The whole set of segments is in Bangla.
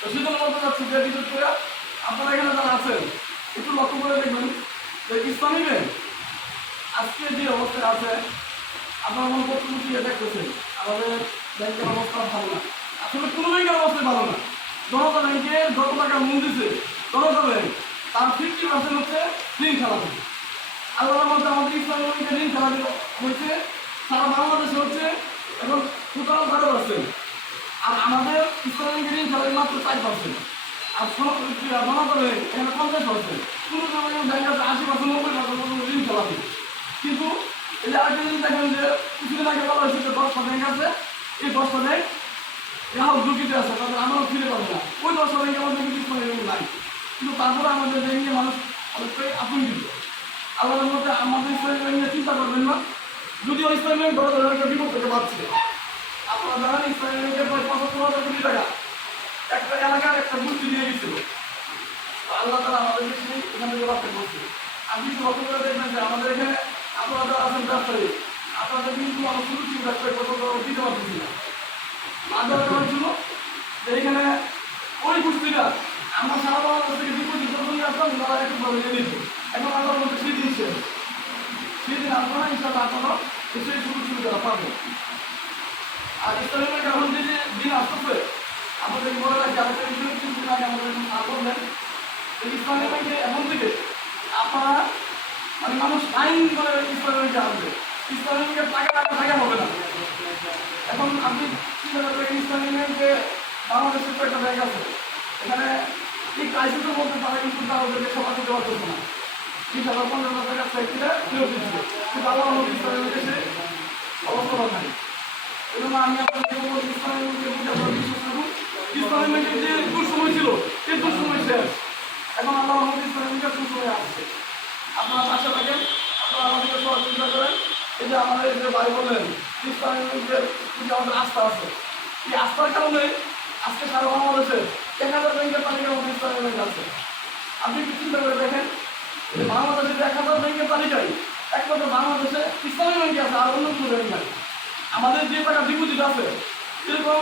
তো সেজন্য বলতে চাচ্ছি যে বিশেষ করে আপনারা এখানে যারা আছেন একটু লক্ষ্য করে দেখবেন যে ইসলামী ব্যাংক আজকে যে অবস্থায় আছে আপনারা মনে করতে গিয়ে দেখতেছেন আমাদের ব্যাংকের অবস্থা ভালো না। আসলে কোনো ব্যাংকের অবস্থায় ভালো না। জনতা ব্যাংকে যত টাকা মূল দিচ্ছে জনতা ব্যাংক তার 50% হচ্ছে ঋণ খেলাপি। আল্লাহর মধ্যে আমাদের ইসলামী ব্যাংকে ঋণ খেলাপি হয়েছে সারা বাংলাদেশে হচ্ছে এখন টোটাল 12%। আর আমাদের ইসলামী ব্যাংকের ঋণ খেলাপি মাত্র 4%। আর জনতা ব্যাংক এখানে 50%। কোনো ব্যাংক আছে 80% 90% ঋণ খেলাপি। কিন্তু এই যে আরেকটা জিনিস দেখেন যে কিছুদিন আগে বলা হয়েছে যে 10টা ব্যাংক আছে, এই 10টা ব্যাংক গ্রাহক ঝুঁকিতে আছে, তাদের আমারও ফিরে পাবে না। ওই 10টা ব্যাংকের মধ্যে কিন্তু ইসলামী ব্যাংক নাই। কিন্তু তারপরে আমাদের ব্যাংক নিয়ে মানুষ অনেকটাই আতঙ্কিত। আল্লাহর মধ্যে আমাদের ইসলামী ব্যাংক নিয়ে চিন্তা করবেন না। যদিও ইসলামী ব্যাংক বড় ধরনের বিপদ থেকে পাচ্ছে। আপনারা জানেন ইসলামী ব্যাংকের প্রায় 75,000 কোটি টাকা একটা এলাকার একটা গোষ্ঠী দিয়ে গেছিল। আল্লাহ তারা আমাদেরকে সেই এখানে জবাবটা করছে। আপনি একটু লক্ষ্য করে দেখবেন যে আমাদের এখানে আপনারা যারা আছেন ব্যবসায়ী, আপনাদের কিন্তু আমার সুরক্ষিত ব্যবসায়ী কত দিতে পারতেছি না। আদার কারণ ছিল যে এখানে ওই গোষ্ঠীরা আমরা সারা বাংলাদেশ থেকে ডিপোজিট যখন নিয়ে আসলাম তারা একটুভাবে নিয়ে নিচ্ছে। এখন আল্লাহর মধ্যে সেই দিন শেষ, সেই দিন আপনারা ইনশাআল্লাহ আপনারা সেই সুযোগ সুবিধা পাবেন। আর ইসলামী ব্যাংক এখন যে দিন আসতেছে আমাদের মনে রাখি আরেকটা বিষয় কিন্তু আগে আমাদের বললেন ইসলামী ব্যাংকে এখন থেকে আপনারা মানে মানুষ আইন করে ইসলামী ব্যাংকে আসবে। ইসলামী ব্যাংকের টাকা হবে না। এখন আপনি চিন্তা করবেন ইসলামী ব্যাংকে বাংলাদেশের তো একটা ব্যাংক আছে, এখানে এই ক্রাইসিসের মধ্যে তারা কিন্তু তাদেরকে সকাল দিতে পারতেছে না। 30,000-15,000 টাকার সাইকেলে ফেরত দিচ্ছে, কিন্তু আল্লাহ ইসলামী ব্যাংকে সে অবস্থা নাই। এই জন্য আমি আপনাদের বলবো ইসলামী ব্যাংকের প্রতি আপনারা বিশ্বাস রাখুন। ইসলামী ব্যাংকের যে দুঃসময় ছিল এই দুঃসময় শেষ। এখন আল্লাহ ইসলামী ব্যাংকের সুসময় আসছে। আপনারা পাশে থাকেন, আপনারা আমাদেরকে সহযোগিতা করেন। এই যে আমাদের যে ভাই বললেন ইসলামী ব্যাংকের প্রতি আমাদের আস্থা আছে, এই আস্থার কারণে আজকে সারা বাংলাদেশে 1000 ব্যাংকের তালিকার মধ্যে ইসলামী ব্যাংক আছে। আপনি একটু চিন্তা করে দেখেন বাংলাদেশের 1000 ব্যাংকের তালিকায় একমাত্র বাংলাদেশে ইসলামী ব্যাংকে আছে, আর অন্য কোনো ব্যাংক নাই। আমাদের যে টাকা ডিপোজিট আছে এরকম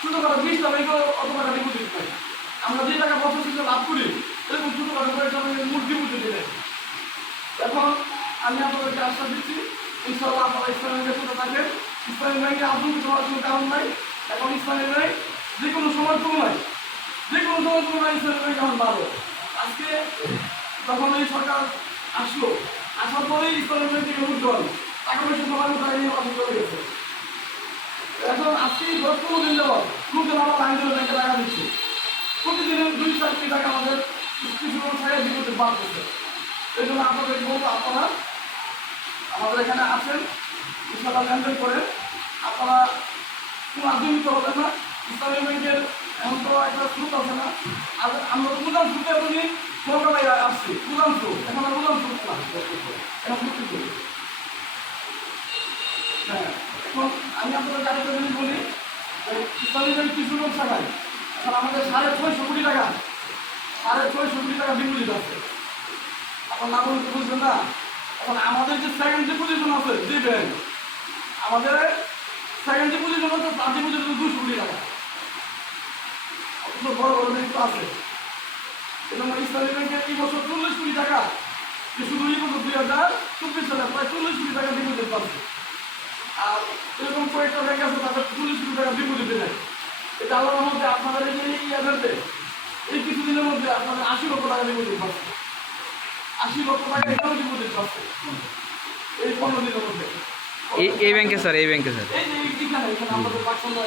ছোটোখাটো 20টা ব্যাংকে অত টাকা ডিপোজিট নাই। আমরা যে টাকা বছর শেষে লাভ করি এরকম ছোটোখাটো কয়েকটা ব্যাংকের মূল ডিপোজিট নেই। এখন আমি আপনাদেরকে আশ্বাস দিচ্ছি ইনশাআল্লাহ আপনারা ইসলামী ব্যাংকের সাথে থাকেন। ইসলামী ব্যাংকে আতঙ্কিত হওয়ার কোনো কারণ নাই। এখন ইসলামী ব্যাংক যে কোনো সময় তুলনায় ইসলামী ব্যাংক এখন ভালো। আজকে যখন এই সরকার আসলো আসার পরেই ইসলামী ব্যাংক থেকে উজ্জ্বল টাকা পয়সা সবার টাকা নিয়ে পাশে চলে গেছে। এখন আজকে 10-15 দিন যাবত লোকজন আমার লাইন ধরে ব্যাংকে টাকা দিচ্ছে। প্রতিদিনের 2-4 কোটি টাকা আমাদের কিছু ছাড়িয়ে দিতে পারতেছে। এই জন্য আপনাদেরকে বলবো আপনারা আমাদের এখানে আসেন, ইনশাআল্লাহ লেনদেন করেন। আপনারা কোনো আধুনিক হবেন না। ইসলামী ব্যাংকের এখন তো একটা স্রোত আছে না, আর আমরা প্রধান স্রোতে এখনই মোকাবেলায় আসছি। প্রধান স্রোত এখন আর প্রধান স্রোত না, এখন ভর্তি করি। হ্যাঁ, এখন আমি আপনাদের আরেকটা জিনিস বলি, ইসলামী ব্যাংক কিছু লোক থাকায় এখন আমাদের 650 কোটি টাকা 650 কোটি টাকা ডিপোজিট আছে। এখন না বলতে বুঝবেন না। এখন আমাদের যে সেকেন্ড যে পজিশন আছে যে ব্যাংক আমাদের সেকেন্ড যে পজিশন আছে তার ডিপোজিট 200 কোটি টাকা। অথচ বড় বড় ব্যাংক তো আছে। এবং ইসলামী ব্যাংকের এই বছর 40 কোটি টাকা, যে শুধু এই বছর 2024 সালে প্রায় 40 কোটি টাকা ডিপোজিট পাচ্ছে। আর এরকম কয়েকটা ব্যাংক আছে তাদের 40 কোটি টাকা ডিপোজিট নেয়। এটা আল্লাহর মধ্যে আপনাদের এই ইয়াদেরতে এই কিছুদিনের মধ্যে আপনাদের 80 লক্ষ টাকা ডিপোজিট পাচ্ছে। 80 লক্ষ টাকা এখানেও ডিপোজিট পাচ্ছে এই 15 দিনের মধ্যে। এই ব্যাংকে স্যার, এই ব্যাংকে স্যার, এই যে এখানে আমাদের পার্সোনাল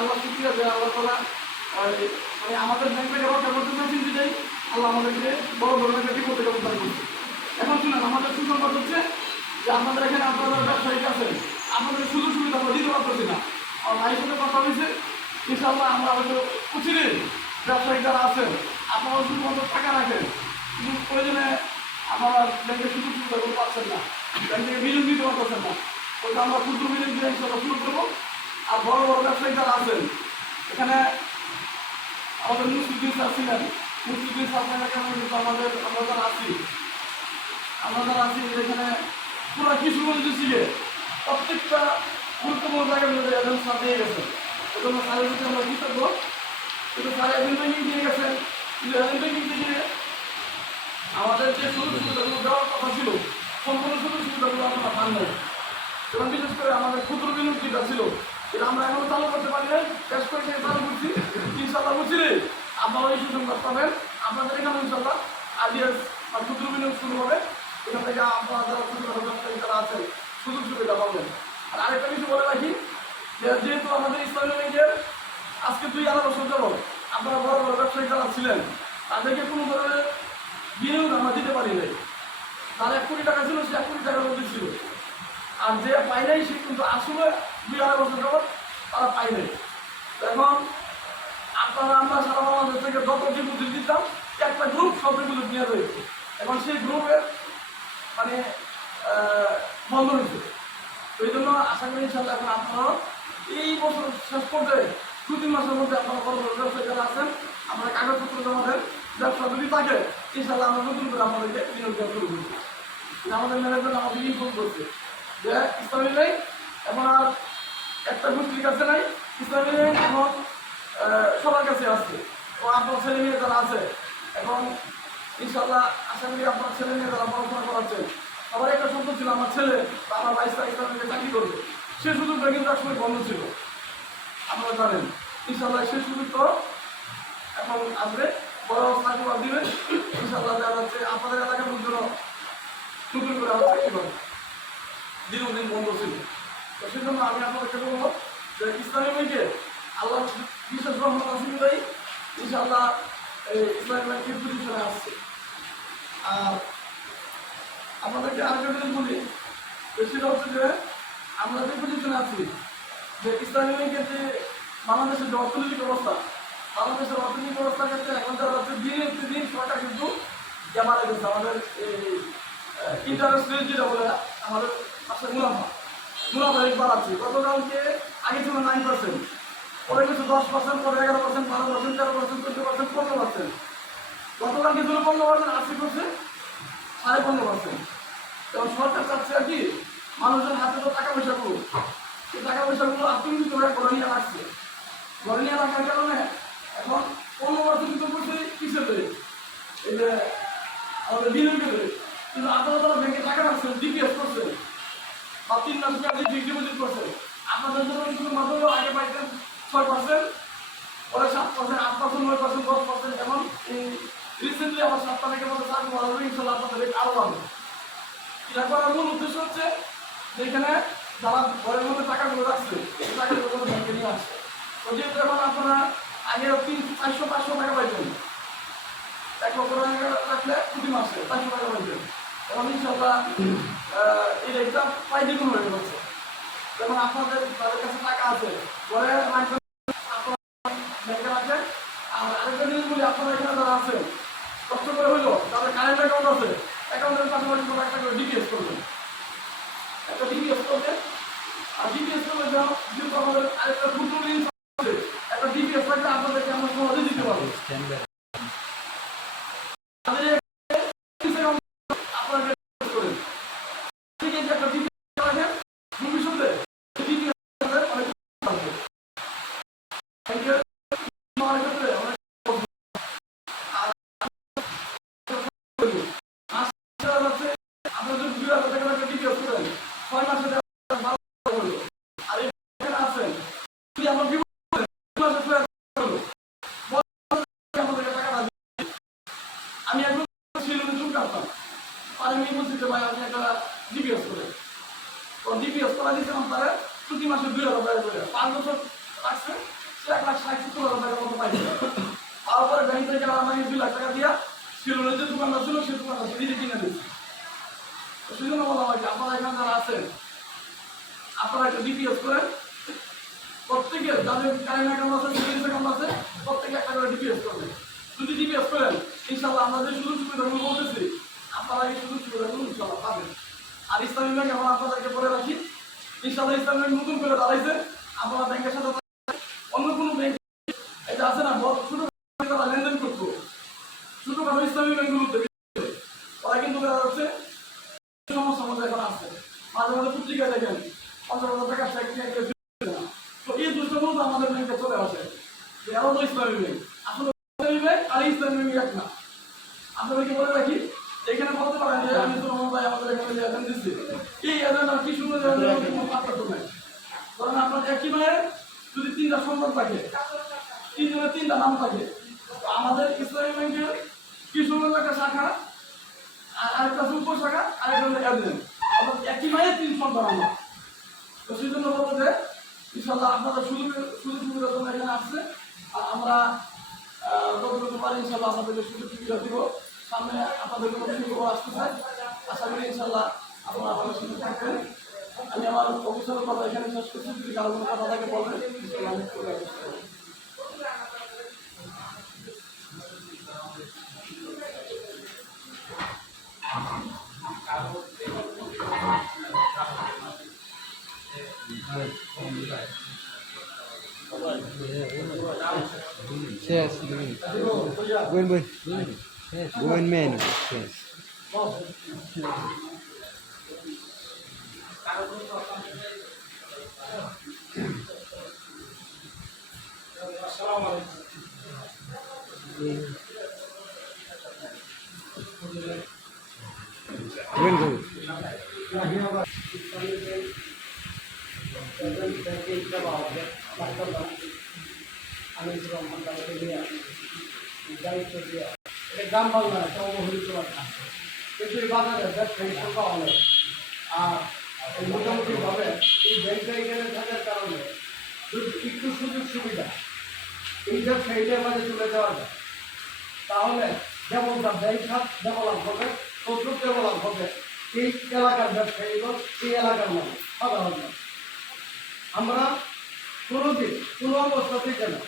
আল্লাহ শুকরিয়া যে আল্লাহ তাআলা মানে আমাদের ব্যাংকে রক্ষা করতে চাচ্ছেন বিদায় আল্লাহ আমাদেরকে বড় ধরনের একটা বিপদ থেকে উদ্ধার করছে। এখন শুনেন আমাদের সুসংবাদ হচ্ছে যে আপনাদের এখানে আপনারা ব্যবসায়িক আছেন, আপনাদের সুযোগ সুবিধা আমরা দিতে পারতেছি না। আর ভাইয়ের সাথে কথা হয়েছে ইনশাআল্লাহ আমরা হয়তো উচিত ব্যবসায়িক যারা আছেন আপনারা শুধুমাত্র টাকা রাখেন, কিন্তু প্রয়োজনে আপনারা ব্যাংকের সুযোগ সুবিধাগুলো পাচ্ছেন না, ব্যাংক থেকে বিনিয়োগ দিতে পারতেছেন না। ওইটা আমরা ক্ষুদ্র বিনিয়োগ দিয়ে ইনশাআল্লাহ শুরু করবো। আর বড় বড় ব্যবসায়িক যারা আছেন এখানে আমাদের মুস্তিদিন স্যার ছিলেন, মুস্তিদিন স্যার কিন্তু আমাদের আমরা যারা আছি এখানে পুরো কিশোরগঞ্জ ডিস্ট্রিক্টে প্রত্যেকটা গুরুত্বপূর্ণ জায়গাগুলোতে একজন স্যার দিয়ে গেছেন। এই জন্য স্যারের প্রতি আমরা কৃতজ্ঞ। কিন্তু স্যার এজেন্ট ব্যাংকিং দিয়ে গেছেন, কিন্তু এজেন্ট ব্যাংকিং থেকে আমাদের যে সুযোগ সুবিধাগুলো দেওয়ার কথা ছিল সম্পূর্ণ সুযোগ সুবিধাগুলো আপনারা পান নাই। এবং বিশেষ করে আমাদের ক্ষুদ্র বিনিয়োগ যেটা ছিল এটা আমরা এখনো চালু করতে পারি নাই, বেশ কয়েকদিন চালু করছি। ইনশাল্লাহ বুঝছিলি আপনারা এই সুসংবাদ পাবেন, আপনাদের এখানে ইনশাল্লাহ আইডিয়াস বা ক্ষুদ্র বিনিয়োগ শুরু হবে। এখান থেকে আপনারা যারা ক্ষুদ্র ব্যবসায়ী যারা আছেন সুযোগ সুবিধা পাবেন। আর আরেকটা কিছু বলে রাখি যে যেহেতু আমাদের ইসলামী ব্যাংকের আজকে 2-2.5 বছর যাবত আপনারা বড় বড় ব্যবসায়ী যারা ছিলেন তাদেরকে কোনো ধরনের বিনিয়োগ আমরা দিতে পারি নাই। তার 1 কোটি টাকা ছিল, সে 1 কোটি টাকার মধ্যে ছিল। আর যে পাই নাই সে কিন্তু আসলে 2-2.5 বছর যাবত তারা পাই নাই। এখন আপনারা আমরা সারা বাংলাদেশ থেকে যত ডিপোজিট দিতাম একটা গ্রুপ সব ডিপোজিট নিয়ে রয়েছে। এখন সেই গ্রুপের মানে বন্ধ হয়েছে। এই জন্য আশা করি ইনশাল্লাহ এখন আপনারা এই বছর শেষ পর্যায়ে 2-3 মাসের মধ্যে আপনারা বড় বড় ব্যবসায়ী যারা আছেন আমরা কাগজপত্র জমা দেন, ব্যবসা যদি থাকে ইনশাল্লাহ আমরা নতুন করে আপনাদেরকে বিনিয়োগ দেওয়া শুরু করছি। আমাদের ম্যানেজমেন্ট আমাদের ইনফর্ম করছে যে ইসলামী ব্যাংক এখন আর একটা গোষ্ঠীর কাছে নাই, ইসলামী ব্যাংক এখন সবার কাছে আসছে। এবং আপনার ছেলে মেয়ে যারা আছে এখন ইনশাল্লাহ আশা করি আপনার ছেলে মেয়ে যারা পড়াশোনা করাচ্ছেন সবার একটা স্বপ্ন ছিল আমার ছেলে বা আমার বাইশটা ইসলামী ব্যাংকে চাকরি করবে, সে সুযোগটা কিন্তু একসময় বন্ধ ছিল আপনারা জানেন। ইনশাল্লাহ সে সুযোগ তো এখন আসবে, বড় চাকরি দিবেন ইনশাল্লাহ। দেখা যাচ্ছে আপনাদের এলাকার লোকজন নতুন করে আবার চাকরি করবে, দীর্ঘদিন বন্ধ ছিল। তো সেই জন্য আমি আপনাদেরকে বলবো যে ইসলামী ব্যাংকে আল্লাহ বিশেষ রহমত আসিদাই ইনশাআল্লাহ এই ইসলামী ব্যাংকের পজিশনে আসছে। আর আপনাদেরকে আরেকটা জিনিস বলি, সেটা হচ্ছে যে আমরা যে পজিশনে আছি যে ইসলামী ব্যাংকের যে বাংলাদেশের যে অর্থনৈতিক অবস্থা, বাংলাদেশের অর্থনৈতিক অবস্থার ক্ষেত্রে এখন যারা হচ্ছে দিন সরকার কিন্তু জামাতে গেছে আমাদের এই ইন্টারেস্ট রেট যেটা বলে আমাদের পাশে মুনাফা রেট বাড়াচ্ছে। গতকালকে আগে ছিল 9%, পরে কিছু 10%, পরে 11%, 12%, 13%, 14%, 15%। গতকালকে ছিল 15%, আজকে করছে 15.5%। এবং সরকার চাচ্ছে আর কি মানুষের হাতে তো টাকা পয়সা করুক, সেই টাকা পয়সাগুলো আত্মনির্ভর করে ঘরে নিয়ে রাখছে। ঘরে নিয়ে রাখার কারণে এখন 15% করছে কিসের রেট, এই যে আমাদের বিনিয়োগের রেট। কিন্তু আপনারা যারা ব্যাংকে টাকা রাখছেন ডিপিএস করছেন বা 3 মাস মেয়াদি ফিক্সড ডিপোজিট করছেন, আপনাদের জন্য শুধু মাত্র আগে পাইতেন 6%, পরে 7%, 8%, 9%, 10%। এখন এই রিসেন্টলি আমার 7 তারিখের মধ্যে চাকরি করা হবে, ইনশাল্লাহ আপনাদের রেট আরও বাড়বে। এটা করার মূল উদ্দেশ্য হচ্ছে যে এখানে যারা ঘরের মধ্যে টাকাগুলো রাখছে এই টাকাগুলো ব্যাংকে নিয়ে আসছে। তো যেহেতু এখন আপনারা আগে 400-500 টাকা পাইতেন, 1 লক্ষ টাকা রাখলে প্রতি মাসে 500 টাকা পাইতেন, এবং ইনশাল্লাহ এই রেটটা প্রায় দ্বিগুণ হয়ে যাচ্ছে। যেমন আপনাদের যাদের কাছে টাকা আছে ঘরে রাখবেন, আপনারা ব্যাংকে রাখেন। আর আরেকটা জিনিস বলি, আপনারা এখানে যারা আছেন কষ্ট করে হইলো যাদের কারেন্ট অ্যাকাউন্ট আছে, অ্যাকাউন্টের পাশাপাশি কোনো একটা করে ডিপিএস করবেন, একটা ডিপিএস করবেন। আর ডিপিএস করলে যেহেতু আমাদের আরেকটা ক্ষুদ্র ঋণ আছে, একটা ডিপিএস থাকলে আপনাদেরকে আমরা সহজে দিতে পারবো। আমি একদম আমি বলছি ভাই আপনি একটা ডিপিএস করে, তো ডিপিএস করা দিয়েছিলাম তারা প্রতি মাসে 2,000 টাকা করে 5 বছর রাখছে, সে 1,60,000 টাকার মতো পাইছে। তারপরে ব্যাংক থেকে আমাকে 2 লাখ টাকা দিয়া শিলনের যে দোকানটা ছিল সেই দোকানটা নিজে কিনে দিচ্ছে। তো সেই জন্য বলা হয় যে আপনারা এখানে যারা আছেন আপনারা একটা ডিপিএস করেন, প্রত্যেকে যাদের কারেন্ট অ্যাকাউন্ট আছে, সেভিংস অ্যাকাউন্ট আছে, প্রত্যেকে একটা করে ডিপিএস করবেন। যদি ডিপিএস করেন ইনশাল্লাহ আমরা যে সুযোগ সুবিধাগুলো বলতেছি আপনারা এই সুযোগ সুবিধাগুলো ইনশাল্লাহ পাবেন। আর ইসলামী ব্যাংক আমরা আপনাদেরকে বলে রাখি ইনশাল্লাহ ইসলামী ব্যাংক নতুন করে দাঁড়াইছে, আপনারা ব্যাংকের সাথে অন্য কোনো ব্যাংক এটা আছে না ছোটো তারা লেনদেন করতো ছোটোখাটো ইসলামী ব্যাংকগুলোতে, ওরা কিন্তু দেখা যাচ্ছে সমস্যার মধ্যে এখন আসছে। মাঝে মাঝে পত্রিকায় দেখেন 50,000 টাকা চেক নিয়ে, তো এই দুটো আমাদের ব্যাংকে চলে আসে, এরাও তো ইসলামী ব্যাংক। আসলে ব্যাংক আর ইসলামী ব্যাংক এক না। আপনাদেরকে বলে রাখি, এখানে বলতে পারেন যে আমি তো ভাই আমাদের এখানে যে এজেন্ট দিচ্ছি, এই এজেন্ট আর কি সুন্দর কোনো পার্থক্য নাই। কারণ আপনার একই মায়ের যদি 3টা সন্তান থাকে, 3 জনের 3টা নাম থাকে, তো আমাদের ইসলামী ব্যাংকের কিশোরের একটা শাখা, আর আরেকটা উপশাখা, আরেকটা হলো এজেন্ট। অর্থাৎ একই মায়ের 3 সন্তান আমরা। তো সেই জন্য বলবো যে ইনশাল্লাহ আপনাদের সুযোগ সুবিধার জন্য এখানে আসছে, আর আমরা যতটুকু পারি ইনশাল্লাহ আপনাদেরকে সুযোগ সুবিধা দিব। সামনে আপনাদের কোনো সুযোগ আসতে চাই, আশা করি ইনশাল্লাহ আপনারা আমাদের সঙ্গে থাকবেন। আমি আমার অফিসের কথা এখানে শেষ করছি, যদি কারো কোনো কথা থাকে বলবেন, ইনশাল্লাহ আমি করে আসবো। Yes, Buen. Buen menu, yes. Buen good. গ্রাম বাংলা একটা অবহেলিত রাখা কিন্তু এই বাজারে ব্যবসায়ী সংখ্যা অনেক। আর মোটামুটিভাবে এই ব্যাংকটা এখানে থাকার কারণে একটু সুযোগ সুবিধা এই ব্যবসায়ীদের মাঝে তুলে দেওয়া যায়, তাহলে যেমন তার ব্যাংক খাত ডেভেলপ হবে, তদ্রুপ ডেভেলপ হবে এই এলাকার ব্যবসায়ীগণ, এই এলাকার মানুষ সাধারণ মানুষ। আমরা কোনোদিন কোনো অবস্থা থেকে না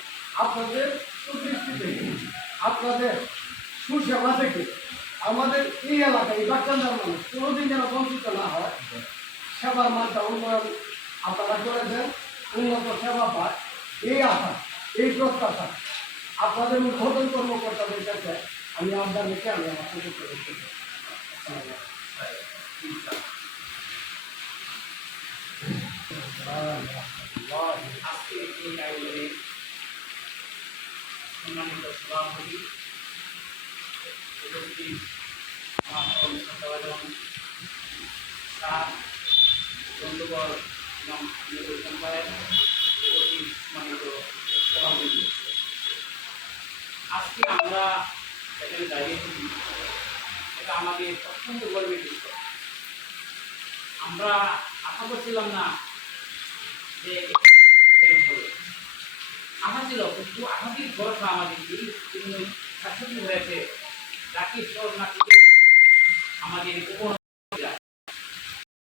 আপনাদের সুদৃষ্টি থেকে, আপনাদের সুসেবা থেকে আমাদের এই এলাকায় এই বাচ্চাদের মানুষ কোনোদিন যেন বঞ্চিত না হয়। সেবার মানটা উন্নয়ন আপনারা করে দেন, উন্নত সেবা পায়, এই আশা এই প্রত্যাশা আপনাদের উদ্বোধন কর্মকর্তাদের কাছে আমি আপনার রেখে আমি আমার সুযোগ করে দিচ্ছি। আজকে এই আয়োজনে সম্মানিত সভাপতি উপস্থিত আমার শ্রদ্ধাভাজন স্যার, বন্ধুবর এবং সম্পাদক, উপস্থিত সম্মানিত সভাপতি, আজকে আমরা এখানে দাঁড়িয়েছি, এটা আমাদের অত্যন্ত গর্বের বিষয়। আমরা আশা করছিলাম না যে আশা ছিল, কিন্তু আশাটির ভরসা আমাদের তিনি শাসন হয়েছে রাকেশ নাকি আমাদের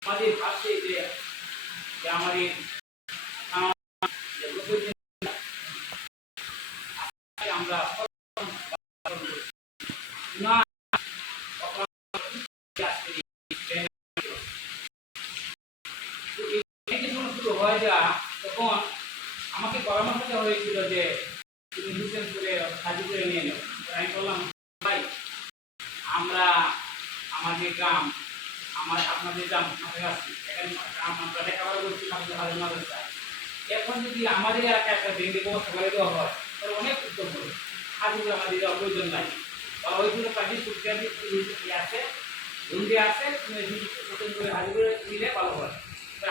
আমাদের পাশে যে আমাদের আমরা শুরু হয়ে যাওয়া তখন আমাকে পরামর্শ দেওয়া হয়েছিল যে তুমি লিসেন্স করে সাজি করে নিয়ে নেও। আমি বললাম ভাই, আমরা আমাদের গ্রাম আপনাদের গ্রাম কাছাকাছি এখানে আমরা লেখাপড়া করছি মাদ্রাসা, এখন যদি আমাদের এলাকায় একটা ব্যাংকের ব্যবস্থা করে দেওয়া হয় তাহলে অনেক উদ্যোগ হবে। সাজি করে আমাদের দেওয়ার প্রয়োজন নাই, বা ওই জন্য কাজে সুবিধা আছে বন্ধু আছে, তুমি করে হাজির করে নিলে ভালো হয়।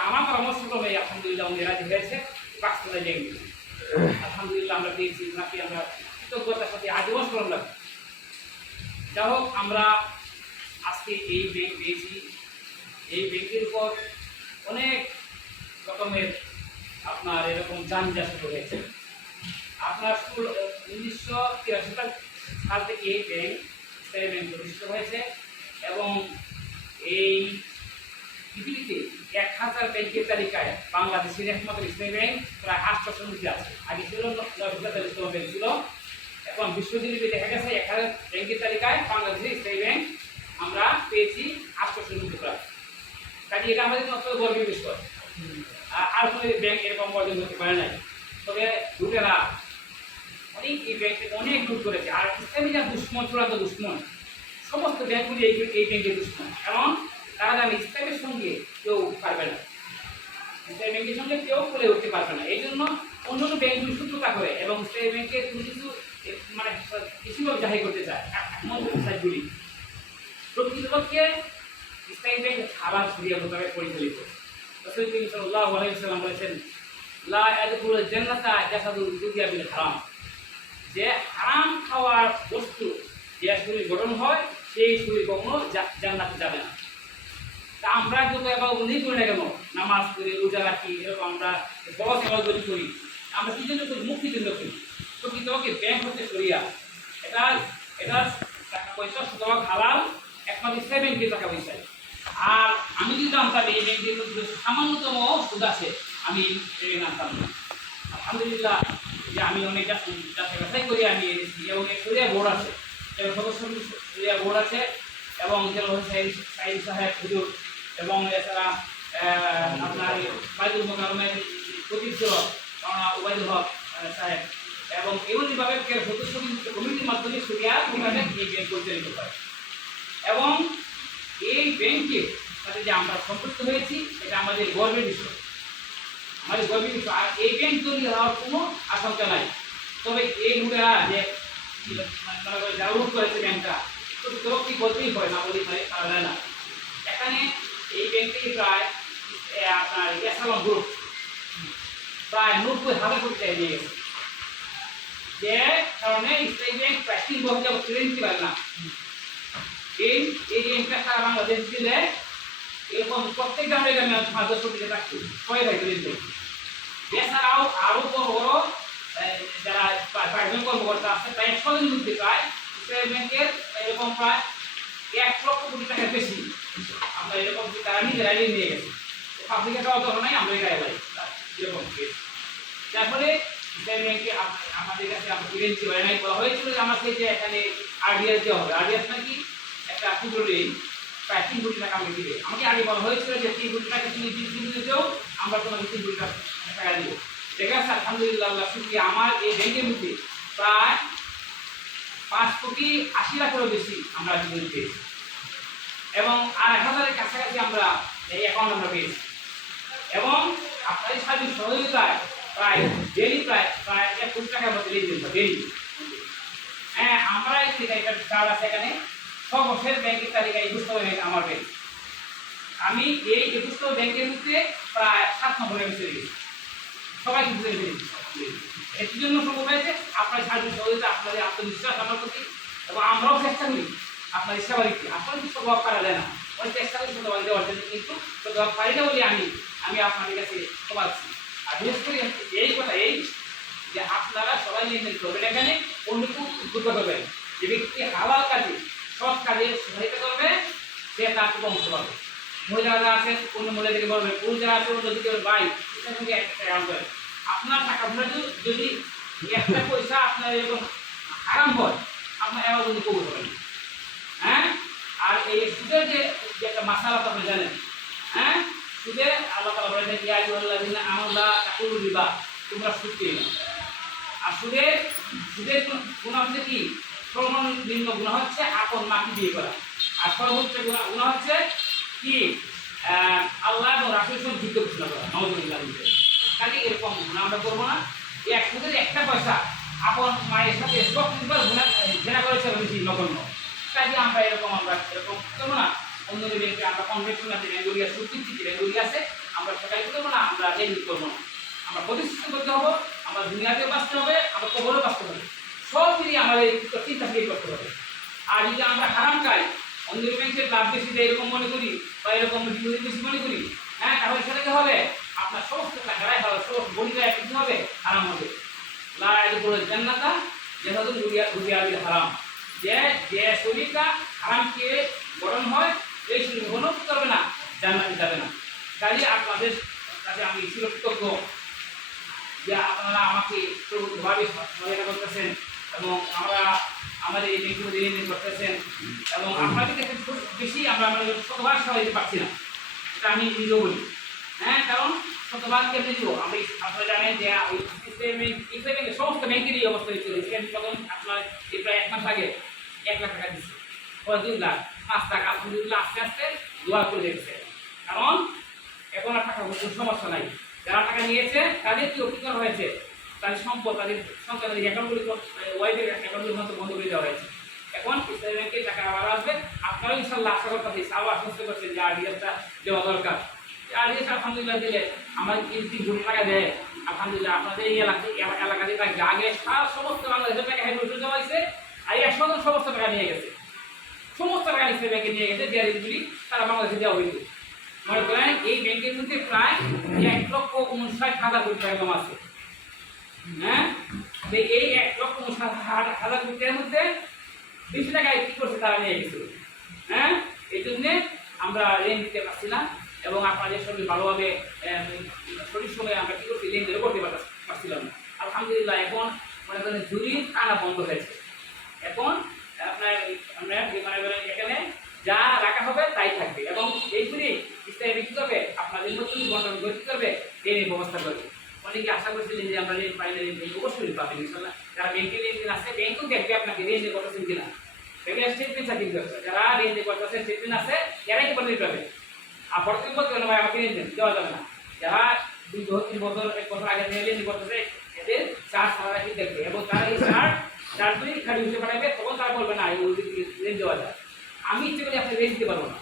আমার পরামর্শক্রমে আলহামদুলিল্লাহ উনি রাজি হয়েছে পাঁচতলায় ব্যাংক। আলহামদুলিল্লাহ আমরা পেয়েছি, ওনাকে আমরা কৃতজ্ঞতার সাথে আজীবন স্মরণ রাখি। যাই হোক, আমরা আজকে এই ব্যাংক পেয়েছি। এই ব্যাংকের উপর অনেক রকমের আপনার এরকম যানজা শুরু হয়েছে। আপনার 1983 সাল থেকে এই ব্যাংক ইসলামী ব্যাংক প্রতিষ্ঠিত হয়েছে এবং এই পৃথিবীতে 1000 ব্যাংকের তালিকায় বাংলাদেশের একমাত্র ইসলামী ব্যাংক প্রায় 800 আছে। আগে ছিল 943 ব্যাংক ছিল, এখন বিশ্বজুড়ে দেখা গেছে 1000 ব্যাংকের তালিকায় বাংলাদেশের ইসলামী ব্যাংক আমরা পেয়েছি 800 প্রায়। কাজে এটা আমাদের অত্যন্ত গর্বের বিষয়। আর কোনো ব্যাংক এরকম অর্জন করতে পারে নাই। তবে লুটেরা অনেক এই ব্যাংকে অনেক লুট করেছে। আর ইসলামী যা দুশ্মন, চূড়ান্ত দুশ্মন, সমস্ত ব্যাংকগুলি এই ব্যাংকের দুশ্মন। কারণ তারা জানে ইসলামের সঙ্গে কেউ পারবে না, ইসলামী ব্যাংকের সঙ্গে কেউ করে উঠতে পারবে না। এই জন্য অন্য ব্যাংকগুলি শত্রুতা করে এবং ইসলামী ব্যাংকের কোনো কিছু নিশ্চিতভাবে জাহির করতে চায় একমাত্র সাইটগুলি প্রকৃতপক্ষে ইসলামী ব্যাংক হালাল শরিয়া মোতাবেক পরিচালিত। রাসূল করিম সাল্লাল্লাহু আলাইহি ওয়াসাল্লাম বলেছেন লা ইয়াদখুলুল জান্নাতা জাসাদুন যুদিয়া বিল হারাম, যে হারাম খাওয়ার বস্তু যে শরীর গঠন হয় সেই শরীর কখনো জান্নাতে যাবে না। তা আমরা যত এবাদত করি না কেন, নামাজ করি, রোজা রাখি, এরকম আমরা বড় এবাদত করি, আমরা কি জন্য করি? মুক্তির জন্য করি। প্রকৃতপক্ষে ব্যাংক হচ্ছে শরিয়া, এটা এটা টাকা পয়সা শতভাগ হালাল, একমাত্র ইসলামী ব্যাংকের টাকা পয়সা। আর আমি যদি জানতাম এই ব্যাংকের সামান্যতম সুদ আছে, আমি জানতাম না। আলহামদুলিল্লাহ যে আমি অনেক যাচাই করি আমি এনেছি, এবং শরিয়া বোর্ড আছে, এবং সদস্য শরিয়া বোর্ড আছে, এবং সাইদ সাহেব হুজুর, এবং এছাড়া আপনার বাইদুল মোকাররমের প্রতীক ছিল ওবায়দুল হক সাহেব, এবং এগুলি বিভাগের সদস্য কমিটির মাধ্যমে শরিয়া মোতাবেক এই ব্যাংক পরিচালিত হয়। এবং এই ব্যাংকের সাথে যে আমরা সম্পৃক্ত হয়েছি এটা আমাদের গর্বের বিষয়, আমাদের গর্বের বিষয়। আর এই ব্যাংক তৈরি হওয়ার কোনো আশঙ্কা নাই। তবে এই লোকেরা যে যারা রুট করেছে ব্যাংকটা, তো কি বলতেই হয়, না বলি পারা যায় না। এখানে এই ব্যাংকে প্রায় আপনার এসালাম গ্রুপ প্রায় 90,000 কোটি টাকা নিয়ে গেছে, যে কারণে ইসলামী ব্যাংক প্রায় 3 বছর যাবত তুলে নিতে পারে না। এই ব্যাংকটা সারা বাংলাদেশ দিলে এরকম প্রত্যেক গ্রামে গ্রামে 5-10 কোটি টাকা থাকতো, সবাই ভাই তুলে দিতে। এছাড়াও আরও বড় বড় যারা প্রাইভেট কর্মকর্তা আছে প্রায় 100 জন মধ্যে প্রায় ইসলামী ব্যাংকের এরকম প্রায় 1 লক্ষ কোটি টাকার বেশি আমরা এরকম তারা নিজেরাই নিয়ে গেছে। পাবলিকে দেওয়া দরকার নাই, আমরা এটাই পাই এরকম। যার ফলে ইসলামী ব্যাংকে আমাদের কাছে আমরা গ্যারেন্টি নাই বলা হয়েছিল যে আমাকে যে এখানে আরডিএস দেওয়া হবে। আরডিএস মানে কি? একটা ক্ষুদ্র ঋণ প্রায় 3 কোটি টাকা আমাকে দিবে। আমাকে আগে বলা হয়েছিল যে 3 কোটি টাকা তুমি দিতেও আমরা তোমাকে 3 কোটি টাকা দিব। দেখা যাচ্ছে আলহামদুলিল্লাহ আল্লাহ শুকরিয়া, আমার এই ব্যাংকের মধ্যে প্রায় 5,80,00,000-এরও বেশি আমরা ঋণ পেয়েছি, এবং আর 1,000-এর কাছাকাছি আমরা এই অ্যাকাউন্ট আমরা পেয়েছি। এবং আপনাদের সার্বিক সহযোগিতায় প্রায় ডেলি প্রায় 1 কোটি টাকার মধ্যে লেনদেন হয় ডেলি। হ্যাঁ, আমরা একটা কার্ড আছে এখানে, 6 বছরের ব্যাংকের তালিকায় 21 ব্যাংক আমার ব্যাংক। আমি এই 21 ব্যাংকের মধ্যে প্রায় 7 নম্বরে বেঁচে গেছি, সবাই বুঝতে পেরেছি। এর জন্য সম্ভব হয়েছে আপনার সার্বিক সহযোগিতা, আপনাদের আত্মবিশ্বাস আমার প্রতি, এবং আমরাও চেষ্টা করি আপনাদের সেবা দিতে। আপনাদের স্বভাব পারা যায় না, ওই চেষ্টা করি শতভাগ দেওয়ার জন্য, কিন্তু শতভাগ পারি না বলে আমি আপনাদের কাছে সবাচ্ছি। আর বিশেষ করে এই কথা এই যে আপনারা সবাই লেনদেন করবেন, এখানে অন্যকে উদ্বুদ্ধ করবেন। যে ব্যক্তি হালাল কাজে সৎ কাজে সহায়তা করবে সে তার থেকে অংশ পাবে। মহিলারা আছেন অন্য মহিলাদেরকে বলবেন, পুরুষ যারা আছে অন্যদিকে ভাই এটার সঙ্গে একটা অ্যাড করেন। আপনার টাকা পয়সা যদি একটা পয়সা আপনার এরকম হারাম হয়, আপনার এবার যদি কবুল হবেন। হ্যাঁ, আর এই সুদের যে একটা মাসালা তো আপনি জানেন। হ্যাঁ, সুদে আল্লাহ তাআলা বলেছেন ইয়া আইয়ুহাল্লাযীনা আমানু তাকুলু রিবা, তোমরা সুদ খেও না। আর সুদের গুনাহ হচ্ছে কি? সর্বনিম্ন গুনাহ হচ্ছে আপন মাকে বিয়ে করা, আর সর্বোচ্চ গুনাহ হচ্ছে কি? আল্লাহ এবং রাসূলের সঙ্গে যুদ্ধ ঘোষণা করা। নাউযুবিল্লাহ। কাজে এরকম গুনাহ আমরা করবো না। এক সুদের একটা পয়সা আপন মায়ের সাথে জেনা করেছে বেশি নগণ্য। কাজে আমরা এরকম করবো না। অন্য ব্যাংকে আমরা কনভেনশন আছে, ব্যাংকগুলি আছে, সুচিন্তিত ব্যাংকগুলি আছে, আমরা সেটাই করবো না, আমরা লেনদেন করবো না। আমরা প্রতিষ্ঠিত করতে হবো, আমরা দুনিয়াতে বাঁচতে হবে, আমরা কবরও বাঁচতে হবে। সব মিলিয়ে আমাদের চিন্তা ফিরে করতে হবে। আর যদি আমরা হারাম খাই, অন্য ব্যাংকের লাভ বেশি দেয় এরকম মনে করি, বা এরকম ডিপোজিট বেশি মনে করি, হ্যাঁ, তাহলে সেটাকে হবে আপনার সমস্ত টাকারাই হবে, সমস্ত বনিটা একদিন হবে, হারাম হবে। লা ইয়াদখুলুল জান্নাতা জাসাদুন যুদিয়া বিল হারাম, যে শরীরটা হারামকে গঠন হয় এই শরীর গ্রহণ করবে না, জান্নাতে যাবে না। কাজে আপনাদের কাছে আমি কৃতজ্ঞ যে আপনারা আমাকে প্রভূতভাবে সহায়তা করতেছেন, এবং আমরা আমাদের এই ব্যক্তিগত লেনদেন করতেছেন, এবং আপনাদের কাছে বেশি আমরা আমাদের শতভাগ সহায়তা পাচ্ছি না, এটা আমি নিজেও বলি। হ্যাঁ, কারণ শতভাগ কেমনি দিব? আমি আপনারা জানেন যে ইসলামী সমস্ত ব্যাংকের এই অবস্থা হয়েছিল। তখন আপনার প্রায় 1 মাস আগে 1 লাখ টাকা দিচ্ছে, পরে 2 লাখ, 5 লাখ, আলহামদুলিল্লাহ আস্তে আস্তে দোয়া করে দেখছে। কারণ এখন আর টাকা কোনো সমস্যা নাই। যারা টাকা নিয়েছে তাদের কি অভিজ্ঞতা হয়েছে, তাদের সম্পদ তাদের সন্তানের অ্যাকাউন্টগুলি ওয়াইফের অ্যাকাউন্টগুলি মতো বন্ধ করে দেওয়া হয়েছে। এখন ইসলামী ব্যাংকে টাকা আবার আসবে, আপনারাও ইনশাল্লাহ আশা করতে আবার আশ্বস্ত করছেন যে আরডিএসটা দেওয়া দরকার। আরডিএস আলহামদুলিল্লাহ দিলে আমার 30 কোটি টাকা দেয়, আলহামদুলিল্লাহ আপনাদের এই এলাকাতে থাকবে। আগে সমস্ত বাংলাদেশের টাকা হেড উঠে দেওয়া হয়েছে, আর 100 জন সমস্ত টাকা নিয়ে গেছে, সমস্ত টাকা ইসলামী ব্যাংকে নিয়ে গেছে, ডিআরএসগুলি তারা বাংলাদেশে দেওয়া হয়েছে। মনে করেন এই ব্যাংকের মধ্যে প্রায় 1,59,000 কোটি টাকা জমা আছে। হ্যাঁ, এই 1,59,000 কোটি টাকার মধ্যে 20 টাকায় কি করছে তারা নিয়ে গেছে। হ্যাঁ, এই জন্যে আমরা ঋণ দিতে পারছি না এবং আপনাদের সঙ্গে ভালোভাবে সঠিক সময়ে আমরা কি করছি লেনদেন করতে পারছিলাম না। আলহামদুলিল্লাহ এখন মনে করেন জুরি টানা বন্ধ হয়েছে। এখন আপনার এখানে যা রাখা হবে তাই থাকবে এবং এই জুরি ইসলামী বিক্রি করবে, আপনাদের নতুন বন্টন গতি করবে, ঋণের ব্যবস্থা করবে। অনেকে আশা করছিলেন যে আমরা ঋণ পাইলে ঋণ অবশ্যই পাবেন ইনশাল্লাহ। যারা ব্যাংকে লেনদেন আছে ব্যাংকও দেখবে আপনাকে ঋণ দিয়ে করতেছেন কিনা, ব্যাংকের স্টেটমেন্ট চাকরি করছে, যারা ঋণ দিয়ে করতেছেন স্টেটমেন্ট আছে এরাই কি পাবে পাবে। আর প্রত্যেক বছর কেন ভাই আমাকে ঋণ দেন, দেওয়া যাবে না। যারা 2 বছর 3 বছর 1 বছর আগে থেকে ঋণ করতেছে এদের চার্জ সারা রাখি দেখবে এবং তারা এই চার্জগুলি খালি উঠে পাঠাবে, তখন তারা বলবে না এই ঋণ দেওয়া যায়। আমি ইচ্ছে করে আপনাকে ঋণ দিতে পারবো না।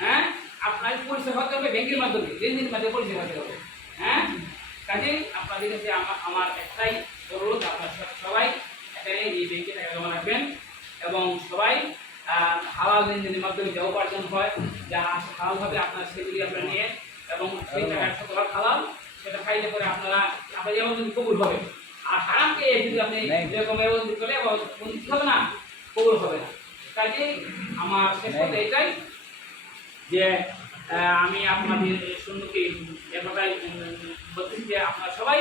হ্যাঁ, আপনার পরিচয় হতে হবে ব্যাংকের মাধ্যমে, লেনদেনের মাধ্যমে পরিচয় হতে হবে। হ্যাঁ, কাজেই আপনাদের কাছে আমার একটাই অনুরোধ, আপনার সবাই এখানে এই ব্যাংকে টাকা জমা রাখবেন এবং সবাই হালাল লেনদেনের মাধ্যমে যা উপার্জন হয়, যা হালালভাবে আপনার সেগুলি আপনারা নিয়ে এবং সেই টাকার শতভাগ হালাল সেটা খাইলে পরে আপনারা যেমন যদি কবুল হবে। আর হারামকে যদি আপনি এরকম ব্যবস্থা করলে বঞ্চিত হবে না, কবুল হবে না। কাজেই আমার শেষ কথা এটাই যে আমি আপনাদের সম্মুখে এবারটাই বলতেছি যে আপনারা সবাই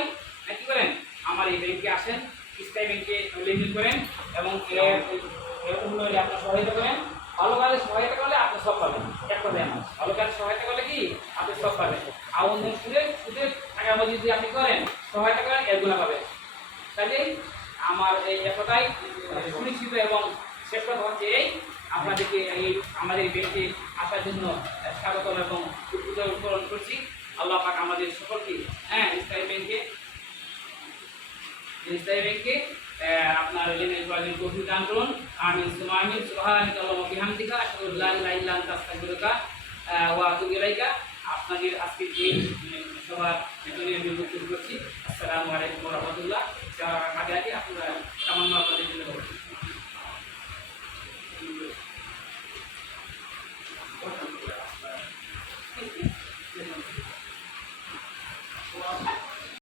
কী করেন, আমার এই ব্যাংকে আসেন, ইসলামী ব্যাংকে লেনদেন করেন এবং এরকম হলে আপনার সহায়তা করেন। ভালো কাজে সহায়তা করলে আপনি সব পাবেন, এক কথায় আমার ভালো কাজে সহায়তা করলে কি আপনি সব পাবেন। আর অন্য সুদের টাকার মধ্যে যদি আপনি করেন সহায়তা করেন এগুলো পাবেন। কাজেই আমার এই একটাই সুনিশ্চিত এবং শেষ কথা হচ্ছে এই, আপনাদেরকে এই আমাদের ব্যাংকে আসার জন্য স্বাগতম এবং উৎকরণ করছি। আল্লাহ পাক আমাদের সকলকে ইসলামী ব্যাংকে আপনার লেনদেন করার তৌফিক দান করুন। আমিন সুম্মা আমিন। সুবহানাকাল্লাহু ওয়া বিহামদিকা আশহাদু আল্লা ইলাহা ইল্লা আনতা আস্তাগফিরুকা ওয়া আতুবু ইলাইকা। আপনাদের আজকে এই সবার বেতনের বিল করছি। আসসালামু আলাইকুম ওয়া রাহমাতুল্লাহ।